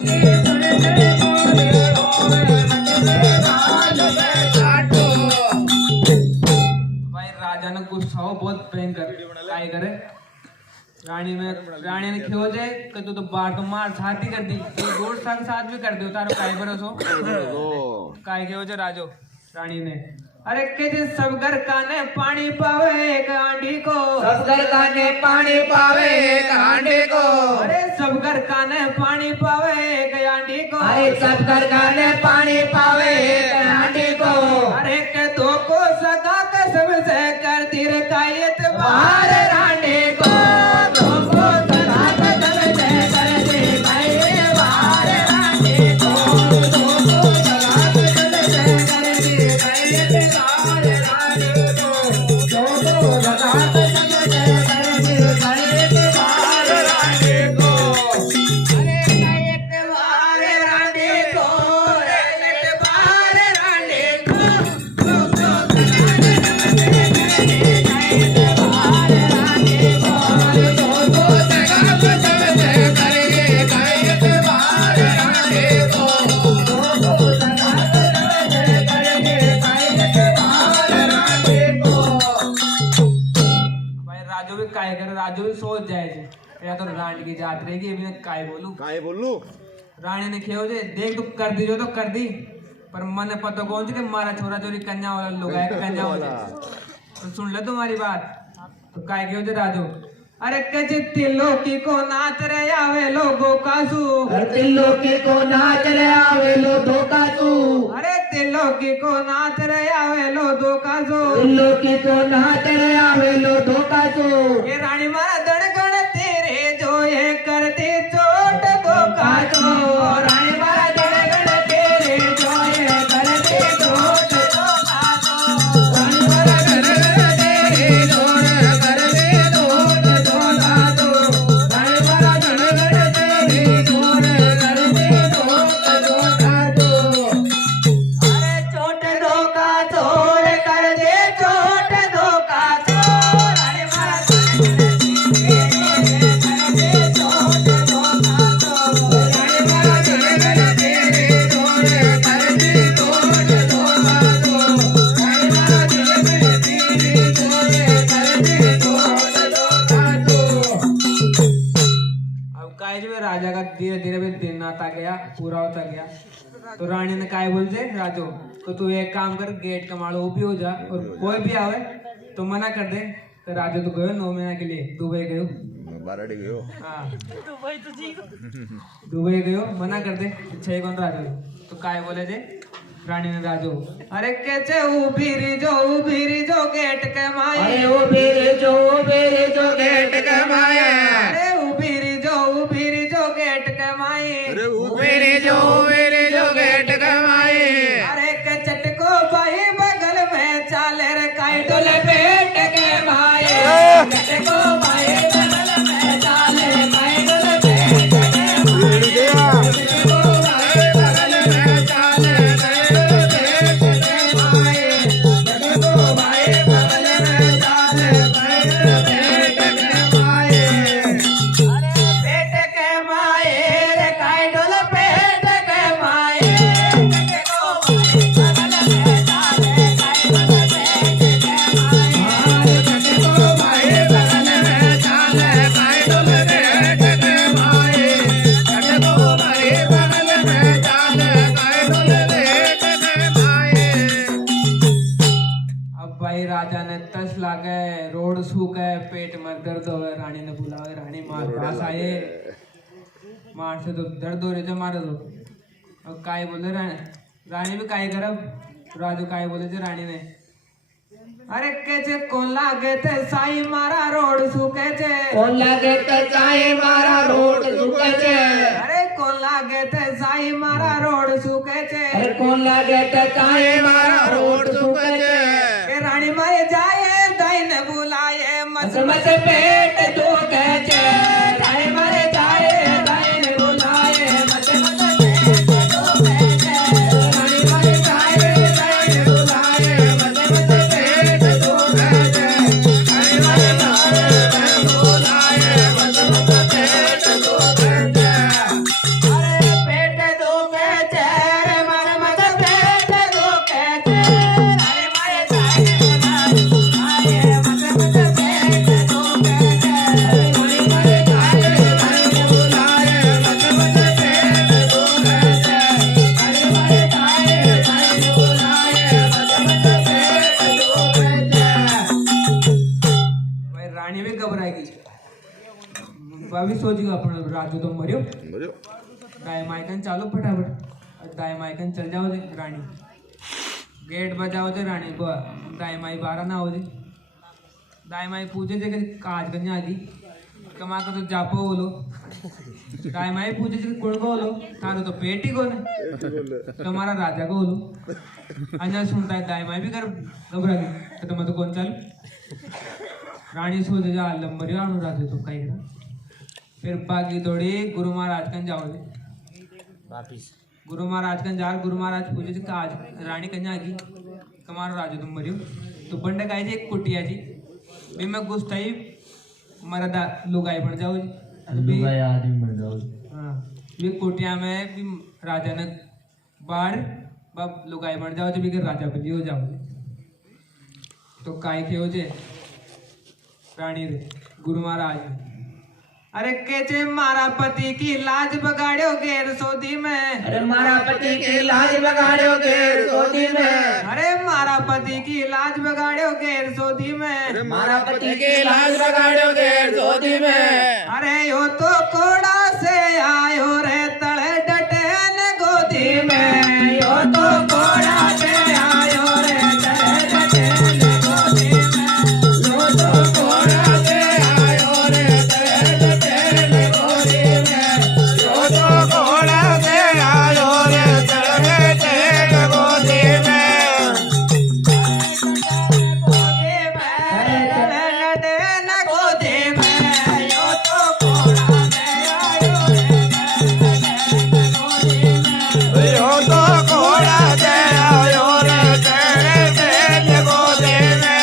राजा ने गुस्सा हो बहुत भयंकर काय करे रानी ने क्यों जाए कि तू तो बार तो मार छाती कर दी गोड़ संग साथ भी कर दो तारो काय भरोसो काय क्यों जे राजो रानी ने अरे के जे सब घर काने पानी पावे एक आंडी को सब घर काने पानी पावे एक आंडी को अरे सब घर काने पानी पावे एक आंडी को अरे सब घर काने पानी पावे एक आंडी को अरे के दो को सगा कसम से कर दी रे कायत बाहर रानी को दो को सगा कसम से कर दी कायत बाहर रानी को दो को सगा कसम से कर दी कायत बाहर रानी को दो को सगा कसम से कर दी कायत बाहर रानी को अरे कायत बाहर रानी को कायत बाहर रानी को दो को राजू भी सोच जाए या तो रानी की जात रहेगी अभी काय बोलू रानी ने खेओ जे देख तू कर दी जो तो कर दी पर मन पता कौन के मारा छोरा चोरी कन्या वाला लोग है कन्या वाला तो सुन ले तुम्हारी बात तो काय क्यों जे राजू अरे कजे तिलोकी को नाच रे आवे लोगों कासू तिलोकी को नाच रे आवे लो दो कासू अरे तिलोकी को नाच रे आवे लो दो कासू तिलोकी को नाच रे आवे लो दो कासू ये रानी मारा दड़गड़ तेरे जो ये करती चोट दो कासू रानी मारा दड़गड़ तेरे जो ये करती चोट दो कासू रानी मारा दड़गड़ तेरे जो ये करती चोट दो कासू रानी मारा दड़गड़ तेरे जो ये करती चोट दो कासू अरे चोट दो कासू रे कर दे चोट दो कासू रानी मारा दड़गड़ तेरे कर दे चोट दो कासू रानी मारा दड़गड़ तेरे जो ये करती चोट दो कासू रानी मारा दड़गड़ तेरे जो ये करती चोट दो कासू अब काय जो है राजा का धीरे धीरे भी दिन आता गया पूरा होता गया तो रानी ने काय बोलते राजू तो तू एक काम कर गेट का माड़ो ऊपी हो जा और कोई भी आवे तो मना कर दे तो राजू तो गयो 9 महीना के लिए दुबई गयो हाँ दुबई गयो मना कर दे छह कौन राजू तो काय बोले जे रानी ने राजू अरे कैसे उभीरी जो गेट के माए अरे ओ बेरे जो गेट कमाए अरे उभीरी जो गेट के माए बेरे जो गेट कमाए अरे के चटको भाई बगल में चाले रे काई डोले पेट के माए को भाई बगल में चाले माए डोले पेट के माए को भाई बगल में चाले डोले पेट के माए को भाई बगल में चाले डोले पेट के माए अरे पेट के माए रे काई डोले पेट के माए को भाई बगल में चाले काई डोले पेट के माए को भाई बगल में चाले काई डोले पेट के माए को भाई बगल में चाले काई डोले पेट के माए अब भाई राजा ने तस लागे रोड सूखे पेट में दर्द हो रानी ने बुलावे रानी मार पास आए मार से तो दर्द हो रहे थे मारे तो अब काय बोले रानी भी काय करब राजू काय बोले थे रानी ने अरे कैसे कौन लागे थे साई मारा रोड सूखे थे कौन लागे ते चाहे मारा रोड सुखे छे अरे कौन लागे थे साई मारा रोड सूखे थे अरे कौन लागे ते चाहे मारा रोड सुखे छे के रानी मारे जाए दाइन बुलाए मत पेट दुखे छे चाहे मारे जाए दाइन बुलाए मत पेट दुखे छे रानी मारे जाए दाइन बुलाए मत पेट दुखे छे रानी मारे जाए दाइन बुलाए मत पेट दुखे छे अरे अभी सोच गया अपन राजू तो मरियो दाई माइकन चालू फटाफट दाई माइकन चल जाओ जे रानी गेट बजाओ जे रानी दाई माई 12 ना हो जे दाई माई पूछे जे काज करने आली कमा कर तो जापो बोलो दाई माई पूछे जे कुण को बोलो थारो तो पेट ही कोने तुम्हारा राजा को बोलो अंजा सुनता है दाई माई भी कर घबरा गई तो मैं तो कौन चालू रानी सोच जा लंबर आनु राजे तो कहीं ना फिर बाकी दौड़ी गुरु महाराज कन जाओगे वापिस गुरु महाराज कन जा गुरु महाराज पूछे जी आज रानी कन्या आगी कमारो राजू तुम मरियो तो बंडे गाय जी एक कुटिया जी भी मैं गुस्सा ही मरदा लुगाई बन जाओ जी लुगाई आदमी बन जाओ हाँ भी कुटिया में भी राजा ने बाढ़ बब लुगाई बन जाओ जी भी के राजा बली हो जाओ तो काय के हो जे रानी रे गुरु महाराज अरे केचे मारा पति की लाज बगाड़ो गेर सोदी में अरे मारा पति की लाज बगाड़ो गेर सोदी में अरे मारा पति की लाज बगाड़ो गेर सोदी में मारा पति की लाज बगाड़ो गेर सोदी में अरे यो तो कोड़ा से आयो रे तले डटे न गोदी में यो तो कोड़ा से आयो रे तले डटे न गोदी में यो तो कोड़ा से आयो रे तले डटे न गोदी में यो तो कोड़ा से आयो रे तले डटे न गोदी में तले डटे न गोदी में यो तो कोड़ा से आयो रे यो तो कोड़ा से आयो रे तेरे तेरे गोदी में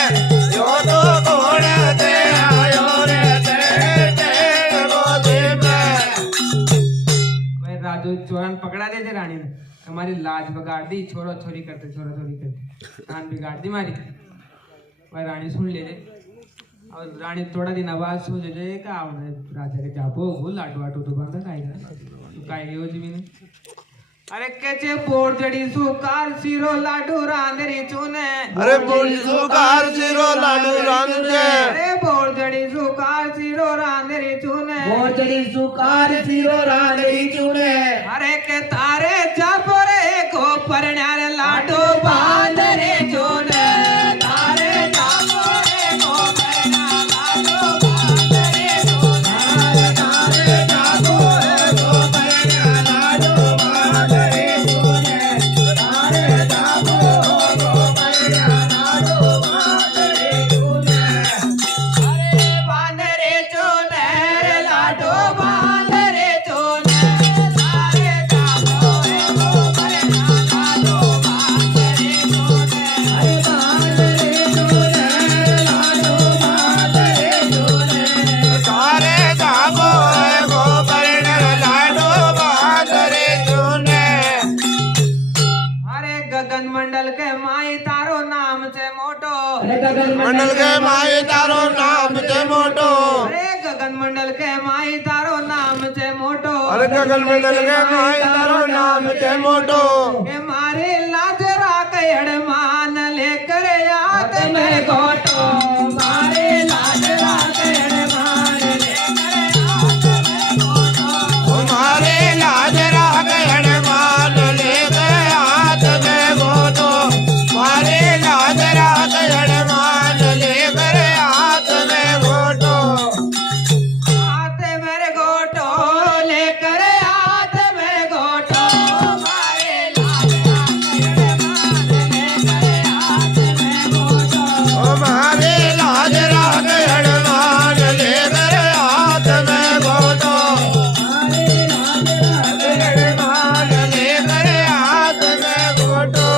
यो तो कोड़ा से आयो रे तेरे तेरे गोदी में भाई राजू चोरन पकड़ा दे रानी ने हमारी लाज बिगाड़ दी छोरो छोरी करते कान बिगाड़ दी मारी भाई रानी सुन ले और रानी थोड़ा दिन आवाज सुन ले का राजा के जापो वो लाटू वाटू तो बंद काय हो जमीन अरे केचे बोर जड़ी सुकार सिरो लाडू रांदरी चुने अरे बोल सुकार सिरो लाडू रांदे अरे बोर जड़ी सुकार सिरो रांदरी चुने बोचड़ी सुकार सिरो रांदरी चुने अरे के तारे जापरे को परण्यार लाडू बांदरी चुने तारे जापरे को परण्यार लाडू बांदरी चुने तारे जापरे को परण्यार लाडू बांदरी चुने तारे जापरे को परण्यार लाडू बांदरी चुने अरे बांदरी चुने रे लाडू बांदरी चुने तारे जापरे को परण्यार लाडू बांदरी चुने अरे बांदरी चुने लाडू बांदरी चुने सारे जाबो गो परण लाडू बांदरे चुने अरे गगन मंडल के माई तारो नाम से मोटो अरे गगन मंडल के माई तारो नाम ते मोटो अरे गगन मंडल के माई तारो नाम से मोटो अरे गगन मंडल के माई तारो नाम ते मोटो के मारे लाजरा कयड़ मान लेकर याद में गोटो मारे लाजरा कयड़ मान लेकर याद में गोटो तुम्हारे लाज राग हनुमान ले गए हाथ में गोटो तुम्हारे लाज राग हनुमान ले गए हाथ में गोटो हाथ मेरे गोटो लेकर हाथ में गोटो मारे लाजरा कयड़ मान लेकर हाथ में गोटो तुम्हारे लाज राग हनुमान ले गए हाथ में गोटो हनुमान ले गए हाथ में गोटो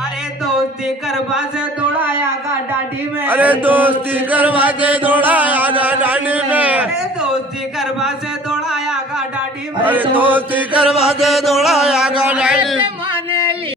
अरे दोस्ती करवा से दौड़ाया गा डाडी में अरे दोस्ती करवा के दौड़ाया गा डांडी में अरे दोस्ती करवा से दौड़ाया गा डाडी में अरे दोस्ती करवा के दौड़ाया